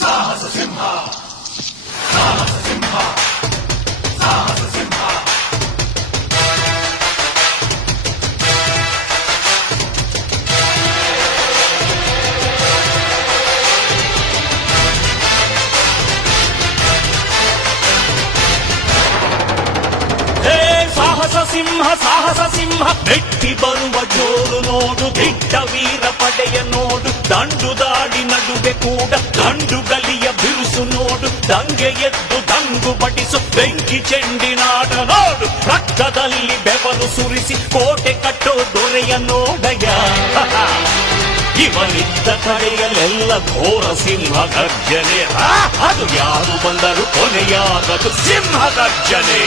ಸಾಹಸ ಸಿಂಹ ಸಾಹಸ ಸಿಂಹ ಸಾಹಸ ಸಿಂಹ ಸಾಹಸ ಸಿಂಹ ಬೆಟ್ಟಿ ಬರುವ ಜೋರು ನೋಡು, ದಿಟ್ಟ ವೀರ ಪಡೆಯ ನೋಡು, ದಂಡು ದಾಡಿ ನಡುವೆ ಕೂಡ ದಂಡುಗಲಿಯ ಬಿರುಸು ನೋಡು, ದಂಗೆ ಎದ್ದು ದಂಗು ಬಡಿಸು ಬೆಂಕಿ ಚೆಂಡಿನಾಡ ನೋಡು, ರಕ್ತದಲ್ಲಿ ಬೆವರು ಸುರಿಸಿ ಕೋಟೆ ಕಟ್ಟೋ ದೊರೆಯ ನೋಡಯ. ಇವನಿದ್ದ ಕಡೆಯಲ್ಲೆಲ್ಲ ಘೋರ ಸಿಂಹ ಗರ್ಜನೆ, ಅದು ಯಾರು ಬಂದರು ಕೊನೆಯಾಗದು ಸಿಂಹ ಗರ್ಜನೆ.